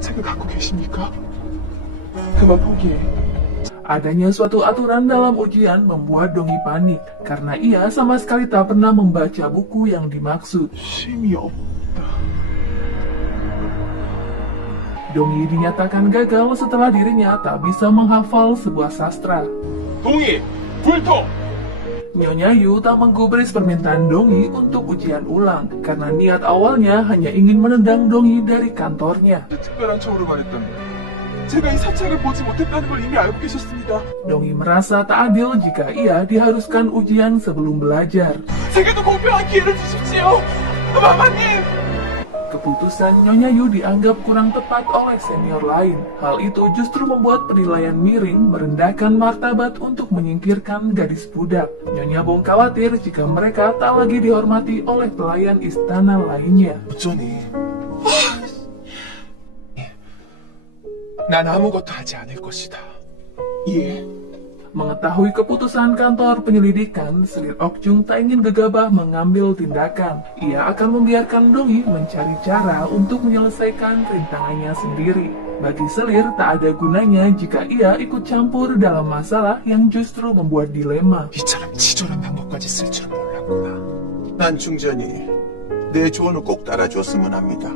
책을 갖고 계십니까? 그만 포기해. Adanya suatu aturan dalam ujian membuat Dongyi panik karena ia sama sekali tak pernah membaca buku yang dimaksud. 쉼이 없다. Dongyi dinyatakan gagal setelah dirinya tak bisa menghafal sebuah sastra. 동의! 불통! Nyonya Yu tak menggubris permintaan Dongyi untuk ujian ulang karena niat awalnya hanya ingin menendang Dongyi dari kantornya. 특별한 처우로만 했다면 제가 이 사책을 보지 못했다는 걸 이미 알고 계셨습니다. Dongyi merasa tak adil jika ia diharuskan ujian sebelum belajar. 제게도 공평한 기회를 주십시오. 마마님! Keputusan Nyonya Yu dianggap kurang tepat oleh senior lain. Hal itu justru membuat penilaian miring merendahkan martabat untuk menyingkirkan gadis budak. Nyonya Bong khawatir jika mereka tak lagi dihormati oleh pelayan istana lainnya. 어쩌니? 난 아무것도 하지 않을 것이다. 예. Mengetahui keputusan kantor penyelidikan, Selir Okjung tak ingin gegabah mengambil tindakan. Ia akan membiarkan Dongyi mencari cara untuk menyelesaikan rintangannya sendiri. Bagi Selir, tak ada gunanya jika ia ikut campur dalam masalah yang justru membuat dilema. 이처럼 치졸한 방법까지 쓸 줄 몰랐구나. 난 중전이 내 조언을 꼭 따라줬으면 합니다.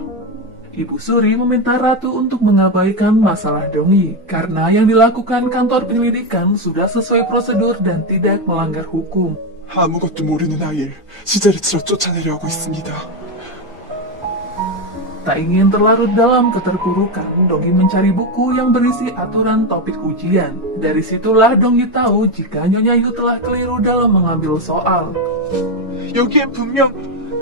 Ibu Suri meminta Ratu untuk mengabaikan masalah Dongyi karena yang dilakukan kantor penyelidikan sudah sesuai prosedur dan tidak melanggar hukum. 아무것도 모르는 아이를 시자르치러 쫓아내려 하고 있습니다. Tak ingin terlarut dalam keterpurukan, Dongyi mencari buku yang berisi aturan topik ujian. Dari situlah Dongyi tahu jika Nyonya Yu telah keliru dalam mengambil soal. 여기엔 분명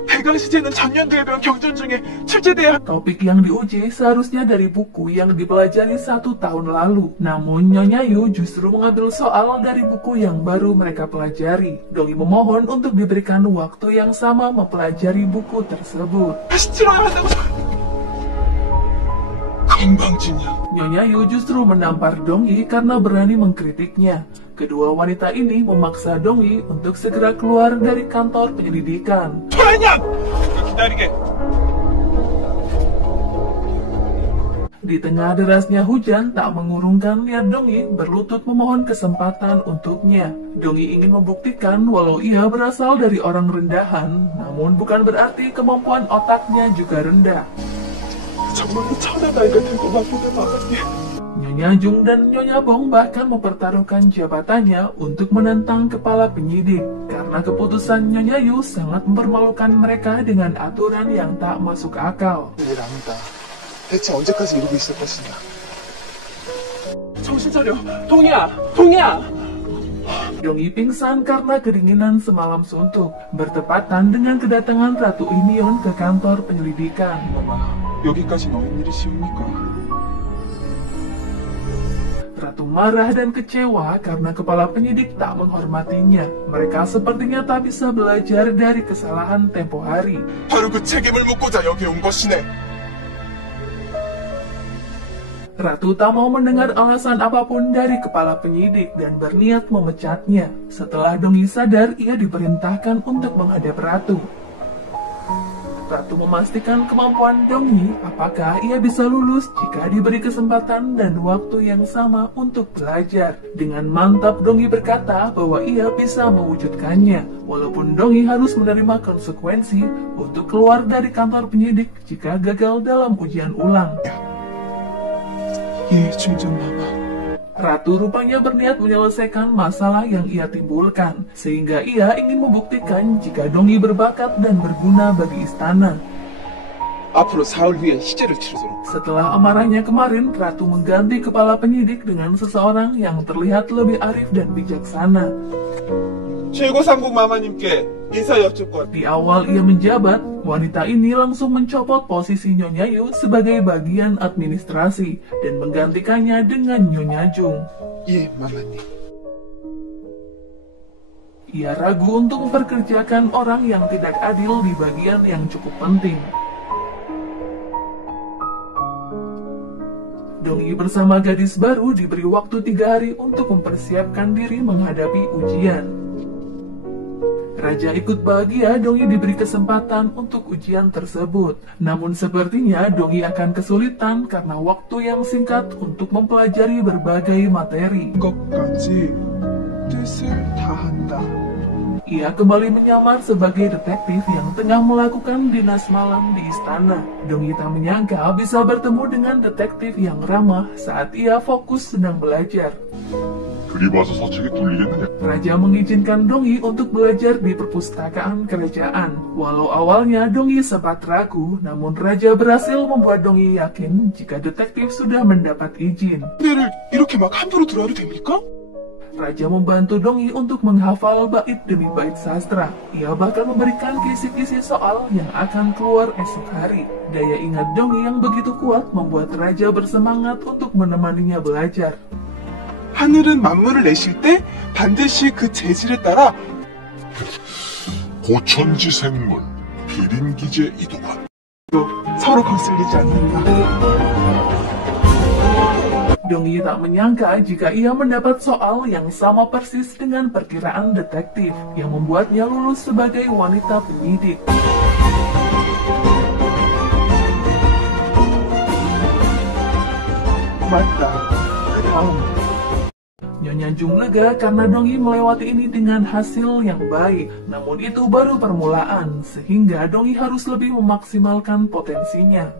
대강 시제는 작년도에 배운 경전 중에 출제돼야 Topik yang diuji seharusnya dari buku yang dipelajari 1 tahun lalu. Namun Nyonya Yu justru mengambil soal dari buku yang baru mereka pelajari. Dongyi memohon untuk diberikan waktu yang sama mempelajari buku tersebut. 다시 치러야 한다고. 건방지냐. Nyonya Yu justru menampar Dongyi karena berani mengkritiknya. Kedua wanita ini memaksa Dongyi untuk segera keluar dari kantor penyelidikan. 토라냥! 기다리게. Di tengah derasnya hujan tak mengurungkan niat Dongyi berlutut memohon kesempatan untuknya. Dongyi ingin membuktikan walau ia berasal dari orang rendahan, namun bukan berarti kemampuan otaknya juga rendah. 정말로 천한 아이가 된 것만 보면 마마님. Nyonya Jung dan Nyonya Bong bahkan mempertaruhkan jabatannya untuk menentang kepala penyidik karena keputusan Nyonya Yu sangat mempermalukan mereka dengan aturan yang tak masuk akal. 일 압니다. 대체 언제까지 이러고 있을 것이냐. 정신 차려. 동이야! 동이야! Dongyi pingsan karena kedinginan semalam suntuk, bertepatan dengan kedatangan Ratu Inyeon ke kantor penyelidikan. 엄마, 여기까지 오는 일이 쉬웁니까? Ratu marah dan kecewa karena kepala penyidik tak menghormatinya. Mereka sepertinya tak bisa belajar dari kesalahan tempo hari. 바로 그 책임을 묻고자 여기 온 것이네. Ratu tak mau mendengar alasan apapun dari kepala penyidik dan berniat memecatnya. Setelah Dongyi sadar, ia diperintahkan untuk menghadap Ratu. Ratu memastikan kemampuan Dongyi, apakah ia bisa lulus jika diberi kesempatan dan waktu yang sama untuk belajar. Dengan mantap Dongyi berkata bahwa ia bisa mewujudkannya, walaupun Dongyi harus menerima konsekuensi untuk keluar dari kantor penyidik jika gagal dalam ujian ulang. 예, 중전마마. Ratu rupanya berniat menyelesaikan masalah yang ia timbulkan, sehingga ia ingin membuktikan jika Dongyi berbakat dan berguna bagi istana. 앞으로 사흘 후에 시제를 치르도록. Setelah amarahnya kemarin, Ratu mengganti kepala penyidik dengan seseorang yang terlihat lebih arif dan bijaksana. 최고상국 마마님께 인사 여쭙건. Di awal ia menjabat, wanita ini langsung mencopot posisi Nyonya Yu sebagai bagian administrasi dan menggantikannya dengan Nyonya Jung. 예, 마마님. Ia ragu untuk memperkerjakan orang yang tidak adil di bagian yang cukup penting. Dongyi bersama gadis baru diberi waktu 3 hari untuk mempersiapkan diri menghadapi ujian. Raja ikut bahagia Dongi diberi kesempatan untuk ujian tersebut. Namun sepertinya Dongi akan kesulitan karena waktu yang singkat untuk mempelajari berbagai materi. 것까지 뜻을 다한다. Ia kembali menyamar sebagai detektif yang tengah melakukan dinas malam di istana. Dongi tak menyangka bisa bertemu dengan detektif yang ramah saat ia fokus sedang belajar. 그리 봐서 서책이 뚫리겠느냐? Raja mengizinkan Dongi untuk belajar di perpustakaan kerajaan. Walau awalnya Dongi sempat ragu, namun Raja berhasil membuat Dongi yakin jika detektif sudah mendapat izin. 노래를 이렇게 막 함부로 들어도 됩니까? Raja membantu Dongi untuk menghafal bait demi bait sastra. Ia bahkan memberikan kisi-kisi soal yang akan keluar esok hari. Daya ingat Dongi yang begitu kuat membuat Raja bersemangat untuk menemaninya belajar. 하늘은 만물을 내실 때 반드시 그 재질에 따라 고천지 생물, 비린기재 이도관. 서로 거슬리지 않는다. Dongi tak menyangka jika ia mendapat soal yang sama persis dengan perkiraan detektif, yang membuatnya lulus sebagai wanita penyidik. 맞다. 다음. Nyonya Jung lega karena Dongi melewati ini dengan hasil yang baik. Namun itu baru permulaan, sehingga Dongi harus lebih memaksimalkan potensinya.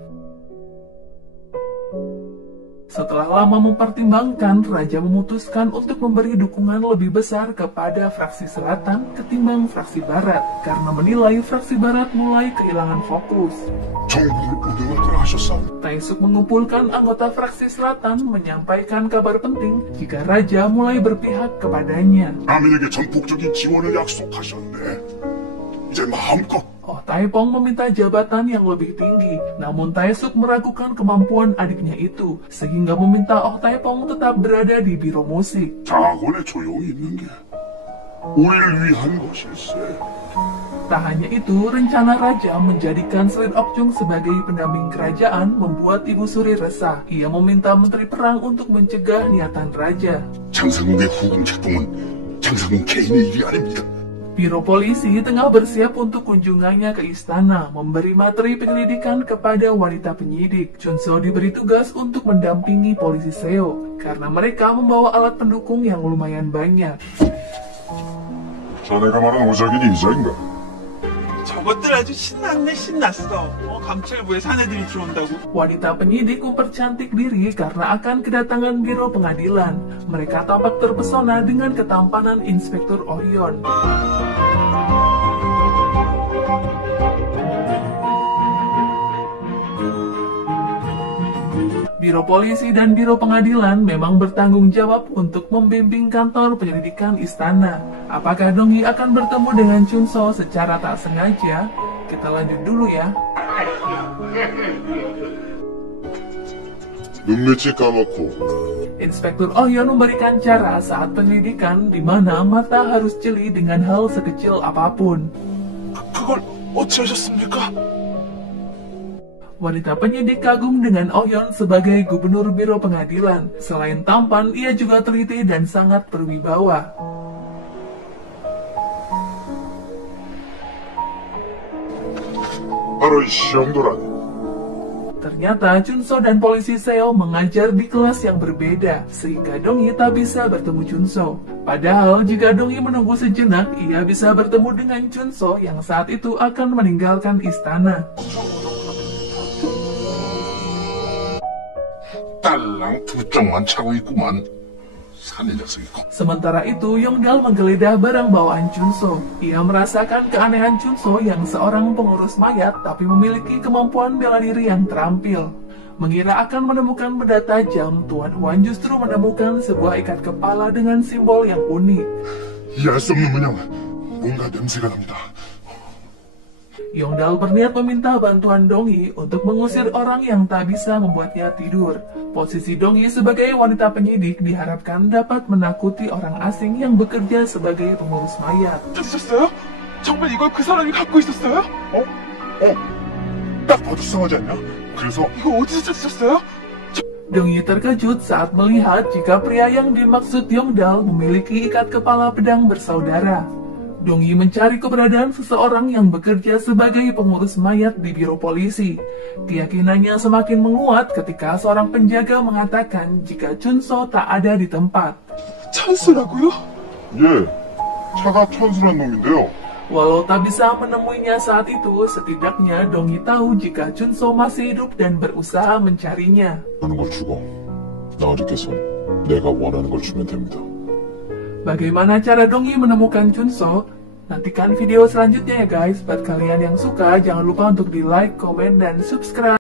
Setelah lama mempertimbangkan, Raja memutuskan untuk memberi dukungan lebih besar kepada fraksi selatan ketimbang fraksi barat, karena menilai fraksi barat mulai kehilangan fokus. 정부를 우대할 거라 하셨사오. Taesuk mengumpulkan anggota fraksi selatan menyampaikan kabar penting jika Raja mulai berpihak kepadanya. 아민에게 전폭적인 지원을 약속하셨네. 이제 마음껏. Oh Taepong meminta jabatan yang lebih tinggi, namun Taesuk meragukan kemampuan adiknya itu, sehingga meminta Oh Taepong tetap berada di biro musik. 장원에 조용히 있는 게 우리를 위한 것일세. Tak hanya itu, rencana Raja menjadikan Slin Okjung sebagai pendamping kerajaan membuat Ibu Suri resah. Ia meminta Menteri Perang untuk mencegah niatan Raja. 장사궁의 후궁 작동은 장사궁 개인의 일이 아닙니다. Biro polisi tengah bersiap untuk kunjungannya ke istana, memberi materi penyelidikan kepada wanita penyidik. Chunso diberi tugas untuk mendampingi polisi Seo, karena mereka membawa alat pendukung yang lumayan banyak. 자네가 말한 오작일이 이자인가? 저것들 아주 신났어. 감찰부에 사내들이 들어온다고. Wanita penyidik mempercantik diri karena akan kedatangan biro pengadilan. Mereka tampak terpesona dengan ketampanan Inspektur Orion. Biro polisi dan biro pengadilan memang bertanggung jawab untuk membimbing kantor penyelidikan istana. Apakah Dongi akan bertemu dengan Chunso secara tak sengaja? Kita lanjut dulu ya. 눈밑이 까맣고 Inspektur Orion memberikan cara saat penyelidikan di mana mata harus jeli dengan hal sekecil apapun. 그걸 어찌하셨습니까? Wanita penyidik kagum dengan Orion sebagai gubernur biro pengadilan. Selain tampan, ia juga teliti dan sangat berwibawa. 바로 이 시험도라니. Ternyata Chunso dan polisi Seo mengajar di kelas yang berbeda, sehingga Dongi tak bisa bertemu Chunso. Padahal jika Dongi menunggu sejenak, ia bisa bertemu dengan Chunso yang saat itu akan meninggalkan istana. 딸랑 두 쪽만 차고 있구만. 산의 녀석이고. Sementara itu, Yongdal menggeledah barang bawaan Chunso. Ia merasakan keanehan Chunso yang seorang pengurus mayat tapi memiliki kemampuan bela diri yang terampil. Mengira akan menemukan benda tajam, Tuan Huan justru menemukan sebuah ikat kepala dengan simbol yang unik. 이해할 수 없는 문양. 뭔가 냄새가 납니다. Yongdal berniat meminta bantuan Dongi untuk mengusir orang yang tak bisa membuatnya tidur. Posisi Dongi sebagai wanita penyidik diharapkan dapat menakuti orang asing yang bekerja sebagai pengurus mayat. 찾으셨어요? 정말 이걸 그 사람이 갖고 있었어요? 딱 봐도 수상하지 않냐? 그래서 이거 어디서 찾으셨어요? Dongi terkejut saat melihat jika pria yang dimaksud Yongdal memiliki ikat kepala pedang bersaudara. Dongyi mencari keberadaan seseorang yang bekerja sebagai pengurus mayat di biro polisi. Keyakinannya semakin menguat ketika seorang penjaga mengatakan jika Chunso tak ada di tempat. 찬스라고요? 예, 차가 천수란 놈인데요. Walau tak bisa menemuinya saat itu, setidaknya Dongyi tahu jika Chunso masih hidup dan berusaha mencarinya. 하는 걸 주고 나으리께서 내가 원하는 걸 주면 됩니다. Bagaimana cara Dongyi menemukan Chunso? Nantikan video selanjutnya ya guys. Buat kalian yang suka, jangan lupa untuk di like, komen, dan subscribe.